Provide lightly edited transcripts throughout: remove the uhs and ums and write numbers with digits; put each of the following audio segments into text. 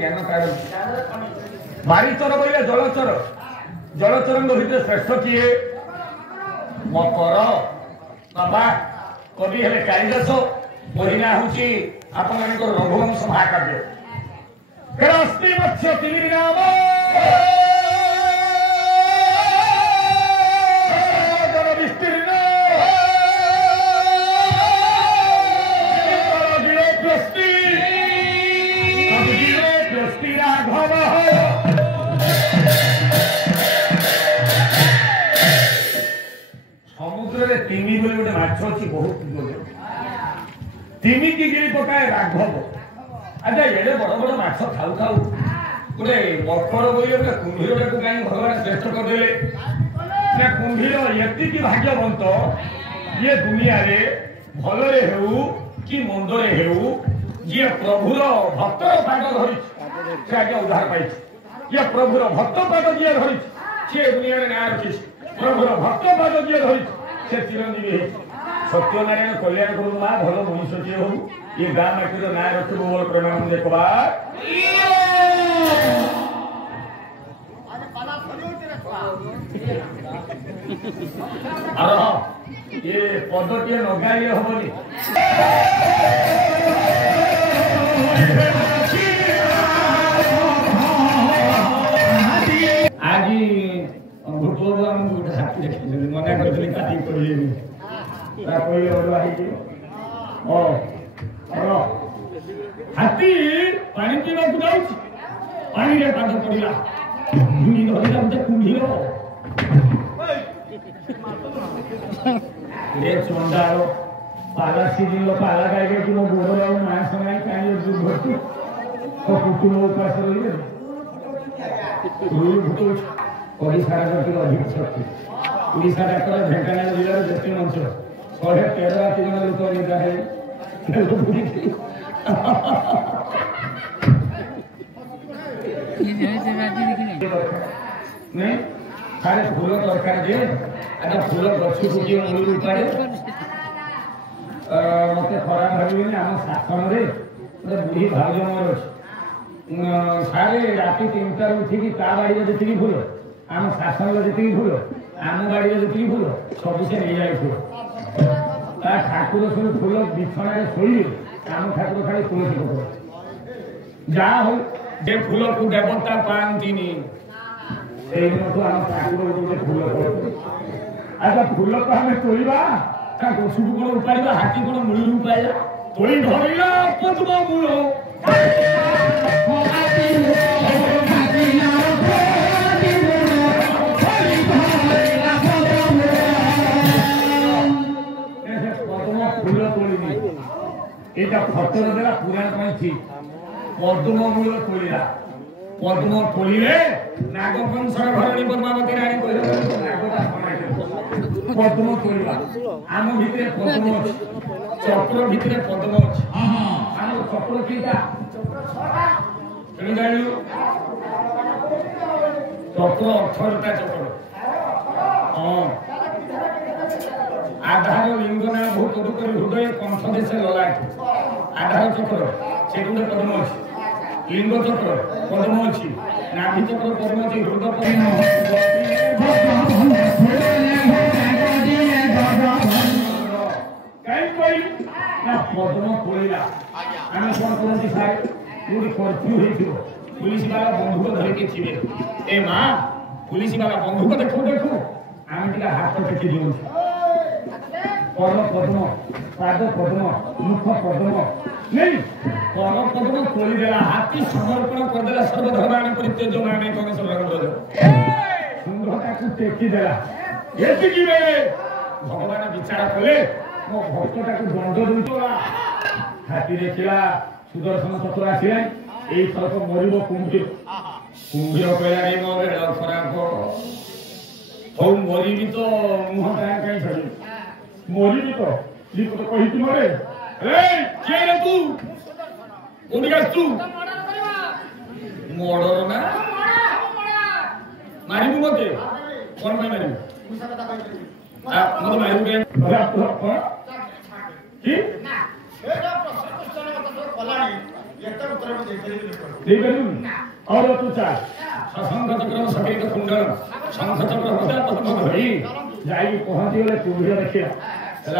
জ্ঞାନ କାଢ ବାରିଚର କହିଲେ ଜଳଚର ଜଳଚରଙ୍କ ଭିତରେ ଶ୍ରେଷ୍ଠ କିଏ ମକର ବାବା କବି ହେଲେ କାଳିଦାସ ବହି ନାଁ ହଉଛି ଆପଣମାନଙ୍କର ରଘୁବଂଶ ମହାକାବ୍ୟ ଅସ୍ମି ମତ୍ସ୍ୟ ତିମିରି ନାମ ବିସ୍ତୀର୍ଣ୍ଣ ସମୁଦ୍ରରେ ତିମି ବୋଲି ଗୋଟେ ମାଛ ଅଛି ବହୁତ ତିମି କି ଗିଳି ପକାଏ ରାଘବ ଆଚ୍ଛା ଏଡେ ବଡ ବଡ ମାଛ ଖାଉ ଖାଉ ଗୋଟେ ମକର ବୋଇଲେ ଗୋଟେ କୁମ୍ଭୀରଟାକୁ କାହିଁ ଭଗବାନ ଶ୍ରେଷ୍ଠ କରିଦେଲେ ନା କୁମ୍ଭୀର ଏତିକି ଭାଗ୍ୟବନ୍ତ ଯିଏ ଦୁନିଆରେ ଭଲରେ ହେଉ କି ମନ୍ଦରେ ହେଉ ଯିଏ ପ୍ରଭୁର ଭକ୍ତର ପାଦ ଧରିଛି ସେ ଆଜ୍ଞା ଉଦ୍ଧାର ପାଇଛି ଯିଏ ପ୍ରଭୁର ଭକ୍ତ ପାଦ ଯିଏ ଧରିଛି ସିଏ ଦୁନିଆରେ ନାଁ ରଖିଛି ପ୍ରଭୁର ଭକ୍ତ ପାଦ ଯିଏ ଧରିଛି ସେ ଚିରଞ୍ଜୀବୀ ହେଇଛି ସତ୍ୟନାରାୟଣ କଲ୍ୟାଣ କରୁ ମା ଭଲ ମଣିଷଟିଏ ହଉ ଏ ଗାଁ ମାଟିର ନାଁ ରଖିବୁ ମୋର ପ୍ରଣାମ ଦେଖବା ଏ ପଦଟିଏ ଲଗାଇଲେ ହବନି ଆଜି ଭୂପରୁ ଆମକୁ ଗୋଟେ ହାତୀ ଦେଖିଥିଲି ମନା କରିଥିଲି କାଟି କହିଲେନି ତା କହିଲେ ଅଲଗା ହେଇଯିବ ହାତୀ ପାଣି ପିଇବାକୁ ଯାଉଛି ପାଣିରେ ପାଦ ପଡ଼ିଲା ଧରିଲା ଗୋଟେ କୁମ୍ଭୀର ଚଣ୍ଡାଳ ପାଲା ସିଜିଲ ପାଲା ଗାଈ କି ମୋ ଗୋଡ ଆଉ ମାଂସ ନାହିଁ କାହିଁକି ଘଟୁ କୁଟୁମ୍ବ ଉପାସ ରହିବେ ଓଡ଼ିଶାର ଟିକେ ଅଧିକ ଶକ୍ତି ଓଡ଼ିଶା ଡାକ୍ତର ଢେଙ୍କାନାଳ ଜିଲ୍ଲାର ଯେତେ ଅଞ୍ଚଳ 113 ରାତି ଜଣ ଲୋକ ନିଦା ହେଲେ ସାରେ ଫୁଲ ଦରକାର ଯେ ଆଚ୍ଛା ଫୁଲ ଗଛକୁ କିଏ ମୂଳରୁ ଉପାଡ଼େ ମତେ ଖରାପ ଭାବିବେନି ଆମ ଶାସନରେ ଗୋଟେ ବୁଢ଼ୀ ଭାଉଜ ମୋର ଅଛି ସାରେ ରାତି 3টাରୁ ଉଠିକି ତା ବାଡ଼ିରେ ଯେତିକି ଫୁଲ ଆମ ଶାସନର ଯେତିକି ଫୁଲ ଆମ ବାଡ଼ିରେ ଯେତିକି ଫୁଲ ସବୁ ସେ ନେଇଯାଏ ଫୁଲ ତା ଠାକୁର ସବୁ ଫୁଲ ବିଛଣାରେ ଶୋଇବେ ଆମ ଠାକୁର ଖାଲି ତୁଳସୀ ପତ୍ର ଯାହା ହଉ ଯେ ଫୁଲକୁ ଦେବତା ପାଆନ୍ତିନି ସେଇଦିନଠୁ ଆମ ଠାକୁର ଗୋଟେ ଫୁଲ କରୁଛୁ ଆଚ୍ଛା ଫୁଲକୁ ଆମେ ତୋଳିବା ତା ଗଛକୁ କଣ ଉପାଡ଼ିବା ହାତୀ କଣ ମୂଳରୁ ଉପାଡ଼ିଲା ତୋଳି ଧରିଲା ପଦ୍ମ ମୂଳ ଫୁଲ ତୋଳିନି ଏଇଟା ଫଟୋରେ ଦେଲା ପୁରାଣ ପାଇଁ ଠିକ ପଦ୍ମ ମୂଳ ତୋଳିଲା ପଦ୍ମ ତୋଳିଲେ ନାଗବଂଶର ଘରଣୀ ପଦ୍ମାବତୀ ରାଣୀ ପଦ୍ମ ତୋଳିବା ଆମ ଭିତରେ ପଦ୍ମ ଅଛି ଚକ୍ର ଭିତରେ ପଦ୍ମ ଅଛି ଆମ ଚକ୍ର କେଇଟା ତେଣୁ ଜାଣିଲୁ ଚକ୍ର 18ଟା ଚକ୍ର ହଁ आधार लिंगना भूत दुकर हृदय कंठ देशे ललाट आधार चक्र से गुटे पद्म अछि लिंग चक्र पद्म अछि नाभि चक्र पद्म अछि हृदय पद्म काई कोई ना पद्म कोइला आमे कोन करथि सारे पूरी कर्फ्यू हेथिबो पुलिस वाला बंदूक धरि के थिबे ए मां पुलिस वाला बंदूक देखो देखो आमे तिका हाथ टेकी दिउ कर पद्म पाद पद्म मुख पद्म नहीं कर पद्म तोली देला हाथी समर्पण कर देला सर्वधर्मानि परित्यज्य मामे कौन सर्वधर्म सुंदरता को टेकी देला एति की बे भगवान विचार कले मो भक्तटा को दंड देउतला हाथी देखिला सुदर्शन चक्र आसिला एई थरक मरिबो कुंभीर कुंभीर कहला रे मो बेड़ा खराब हो मरिबी तो मुह काहे काहे छड़ी मरिबी तो ली तो कहिति मरे ए के रे तू कोनी गास तू मर्डर ना मारिबू मते कोन भाई मारिबू आ मते मारिबू के की ना एटा प्रश्न मत कलानी और तू चाल शंख चक्र सकेत कुंडल शंख चक्र होता पद्म धरी जाई पहुंची गले कुंडल देखिया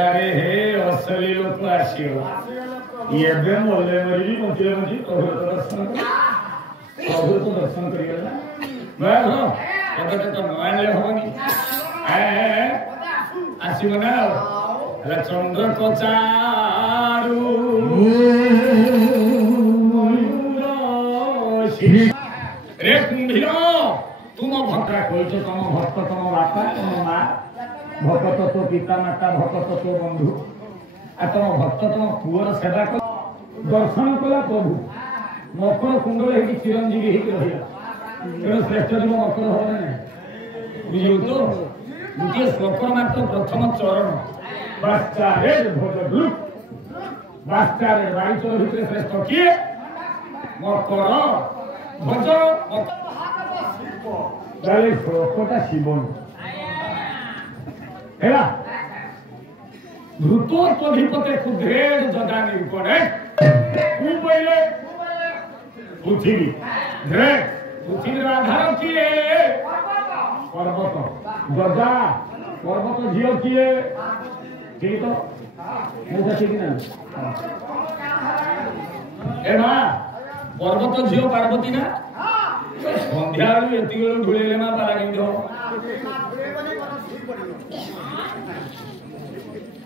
अरे हे असली लोक आसियो ये बे मोले मरी पहुंचे मजी प्रभु दर्शन करियला मैं हो कते तो नले होनी आसी बना अरे चंद्र को चारू रे कुंभिल तुम भक्त कह तुम भक्त तुम बापा तुम माँ भक्त तो पिता माता भक्त तो बंधु आ तुम भक्त तुम पुअर सेवा कर दर्शन कला प्रभु मकर कुंडल है चिरंजीवी रहा तेणु श्रेष्ठ जीव मकर हम ना बुझे तो गोटे श्लोकर मात्र प्रथम चरण बास्चारे भोज ग्रुप बास्चारे बाईचर भितर श्रेष्ठ किए मकर भज श्लोकटा शिवन है ऋतोत्वधिपते क्षुद्रेण जदा निर्गणे पहले पृथ्वी पृथ्वीर आधार किए पर्वत गजा पर्वत झील किए ठीक तो ठीक ना ए माँ पर्वत झील पार्वती ना सन्ध्या एति बेलू ढुलेले माँ पारा केमती हम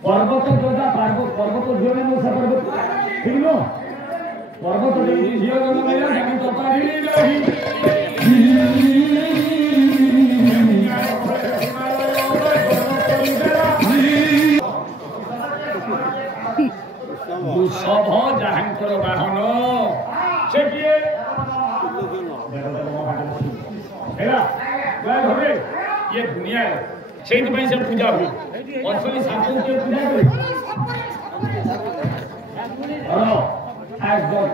पर्वत गजा पर्वत झील में मूसा पर्वत ठीक नो पर्वत झील जन्म लेला जानी तपारी नहीं सब जहांकर बाहन से किए ये दुनिया से पूजा हुई असली साधु के पूजा हुई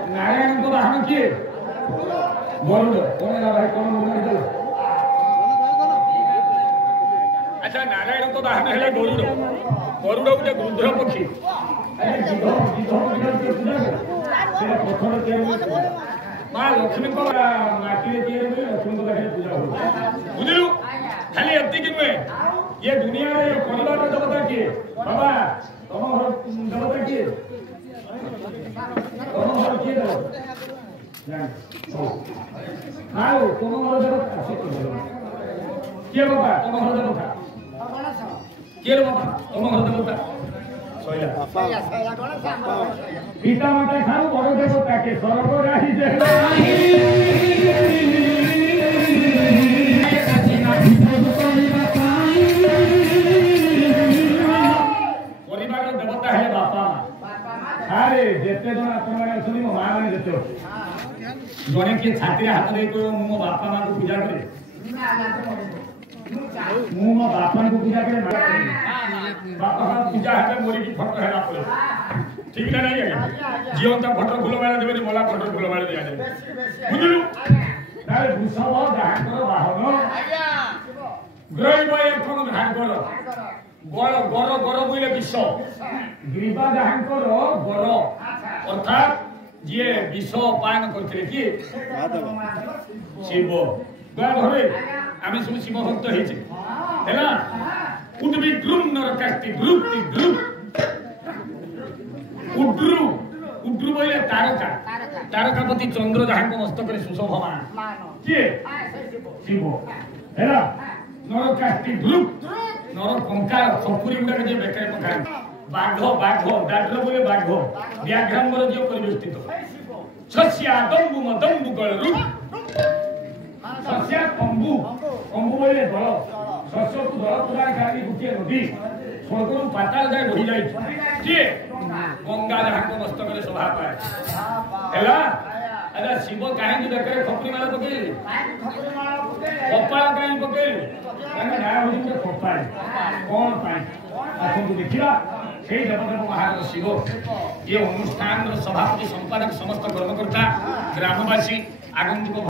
नारायण को बाहन किए गरुड़ कौन भाई कौन अच्छा नारायण को बाहन है गरुड़ गरुड़ गोटे गृध्र पक्षी माँ लक्ष्मी को माटी लक्ष्मी को पूजा हो बुझलु खाली एति नुहे ये दुनिया रे परिवार देवता किए बाबा तुम घर देवता किए तुम घर किए हाँ तुम घर देवता किए बाबा तुम घर देवता किए बाबा तुम घर देवता पिता माता ठारू बड़ देवता के स्वर्ग राही परिवार देवता है बापा अरे जेते जन आपण माने असली मो मां माने जेते जने के छाती हाथ दे को मो बापा मां को पूजा करे मो बापा को पूजा करे बापा पूजा है मोरी की फोटो है आप ठीक ना नहीं है जीवंत फोटो फुल मारे देबे मोला फोटो फुल मारे दिया दे बुझलु तारे भूषव जहांकर बाहन आज्ञा ग्रही बय कोन जहांकर गर गर गर बोले विष ग्रीवा जहांकर गर अर्थात जे विष पान करथिले कि शिव गया घरे आमे सब शिव भक्त हेचे हैला उद्वी ग्रुम नरकास्ति ग्रुप्ति ग्रुप उड्रु उड्रु बोले तारका तारकापति चंद्र जहां को मस्तक रे सुशोभमान के शिव हैला नरकास्ति ग्रुप नर कंकार खपुरी गुडा जे बेकर पकाय बाघ बाघ डाडर बोले बाघ व्याघ्रांबर जे परिवेष्टित सस्या दंबु मदंबु गळ रूप सस्या कंबु कंबु बोले बळ शस्य को दल पुरा गाड़ी गुटे नदी स्वर्ग पाताल जाए बही जाए किए गंगा जहां को मस्तक रे शोभा पाए हैला अरे शिव काहे की दरकार खपरी माला पकेली कपाल काहे पकेली काहे ना होई के कपाल कौन पाए आखन को देखिला সেই দেবদেব মহারাজ শিব ये अनुष्ठान सभापति संपादक समस्त कर्मकर्ता ग्रामवासी आगंतुक